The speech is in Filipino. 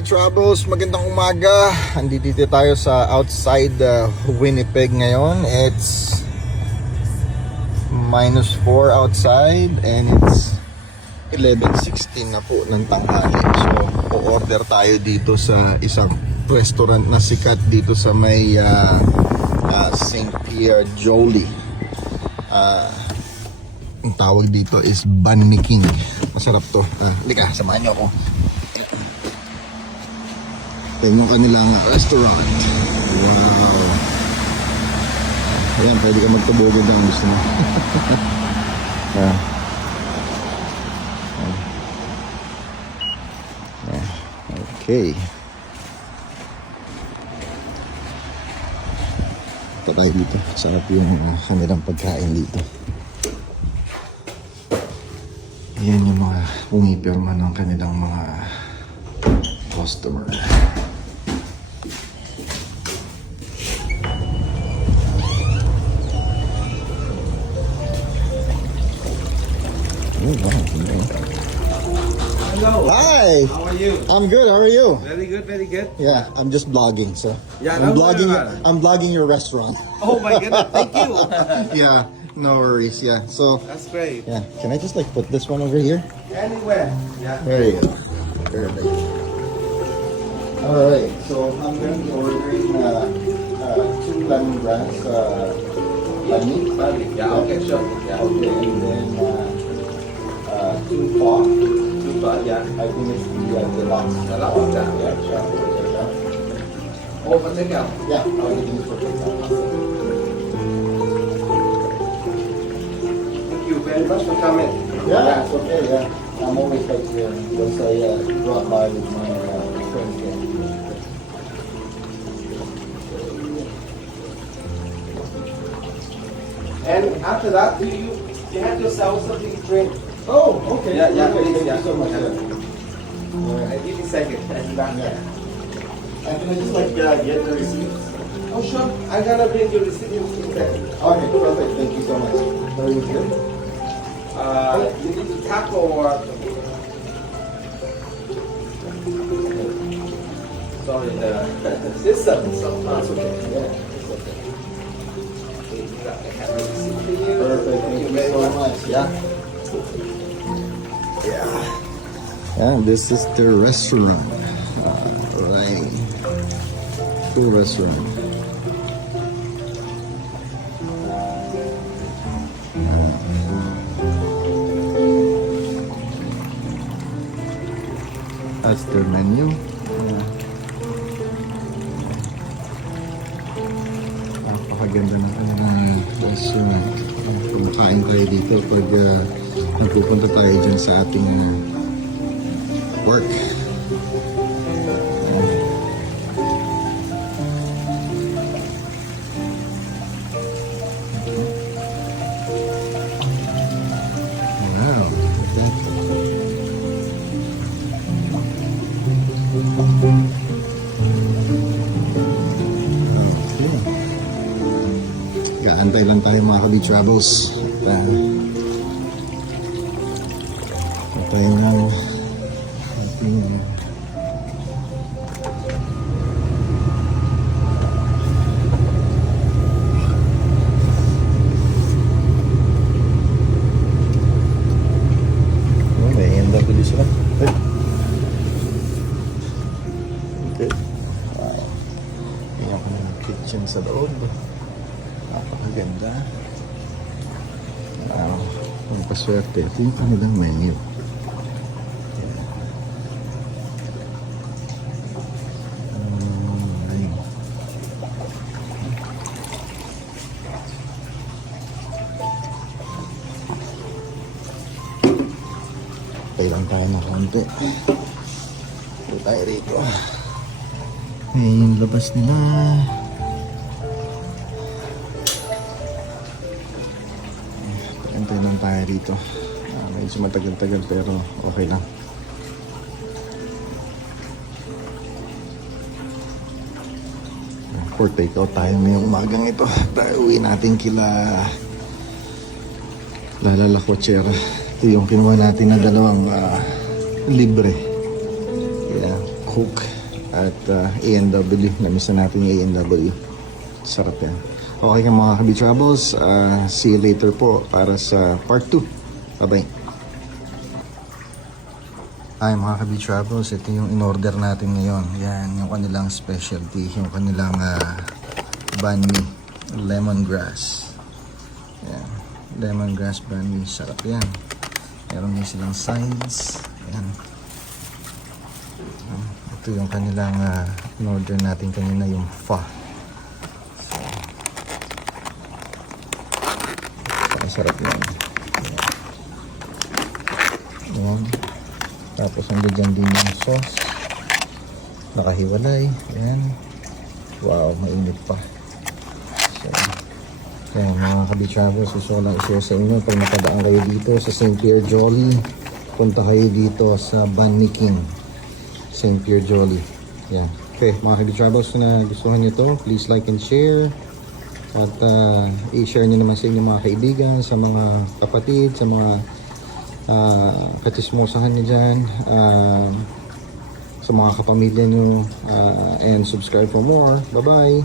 Kali Travels, magandang umaga. Andito tayo sa outside Winnipeg ngayon. It's -4 outside and it's 11:16 na po ng tanghali. So, o-order tayo dito sa isang restaurant na sikat dito sa may St. Pierre Jolie. Ang tawag dito is Banh Mi King. Masarap to. Halika, samahan niyo ako. Yan yung kanilang restaurant. Wow. Ayan, pwede ka magtubugod ang gusto mo. Okay. Ito tayo dito. Sarap yung kanilang pagkain dito. Ayan yung mga pumipirma ng kanilang mga customer. Hello. Hi. How are you? I'm good. How are you? Very good, very good. Yeah, I'm just vlogging, so. Yeah, I'm don't worry vlogging. about it. I'm vlogging your restaurant. Oh my goodness, thank you. Yeah, no worries. Yeah, so. That's great. Yeah, can I just like put this one over here? Anywhere. Yeah. There you go. Perfect. All right, so I'm going to be ordering 2 lemongrass banh mi. Yeah, okay, sure. Yeah. Okay, and then 2 pho. Super, yeah. I think it's the deluxe. Deluxe, yeah. Yeah, sure. Oh, for takeout. Yeah, I'll give you for takeout. Thank you very much for coming. Yeah, it's okay. Yeah, I'm always like here once I drop by with my friends. Yeah. And after that, you have yourself something to drink. Oh, okay. Yeah, yeah, Okay, please, thank yeah. you so much. Yeah. Alright. Give me a second. And back Yeah. there. And can I just like get the receipts? Oh, sure. I'm gonna bring you receipt in a second. Okay, perfect. Thank you so much. Very good. You need to tap or... Sorry, the system is sometimes okay. Yeah, it's okay. Okay, I have a receipt for you. Perfect. Thank you so much. Yeah. Yeah, this is the restaurant. Right. Cool restaurant. That's their menu. Napakaganda ng kanilang restaurant. Kumakain tayo dito pag nagpupunta tayo dyan sa ating work. Wow. Gaantay lang tayo mga Kali Travels. Tayo ng may end up dito sila. Okay. Wow. Yan ang kanilang kitchen sa loob. Napakaganda. Wow. Ang paswerte. Ito yung kanilang menu. Kailan tayo na konti. Ito tayo rito. Ayan yung labas nila. Antay lang tayo rito. Medyo matagal-tagal pero okay lang. For takeout tayo ngayong umagang ito. Tayo uwi natin kila Lala Cochera. Ito yung kinuha natin na dalawang libre. Yeah, Coke at A&W. Namiss na natin yung A&W. Sarap yan. Okay ka mga Kabi Travels. See you later po para sa part 2. Bye-bye. Hi mga Kabi Travels. Ito yung in-order natin ngayon. Yan, yung kanilang specialty. Yung kanilang banh mi. Lemongrass. Yan. Lemongrass banh mi. Sarap yan. Meron din silang sides. Yan. Ito yung kanilang in-order natin kanina, yung pho. So, sarap yan. Ayan. Tapos nandiyan din yung sauce. Nakahiwalay. Ayan. Wow, mainit pa. So, kaya mga Kabi Travels, gusto ko lang i-share sa inyo. Pag napadaan kayo dito sa St. Pierre Jolly, punta kayo dito sa Banh Mi King. St. Pierre Jolly. Yan. Okay, mga Kabi Travels na gustuhan nyo to, please like and share. At i-share nyo naman sa inyong mga kaibigan, sa mga kapatid, sa mga katismosahan nyo dyan, sa mga kapamilya nyo, and subscribe for more. Bye-bye!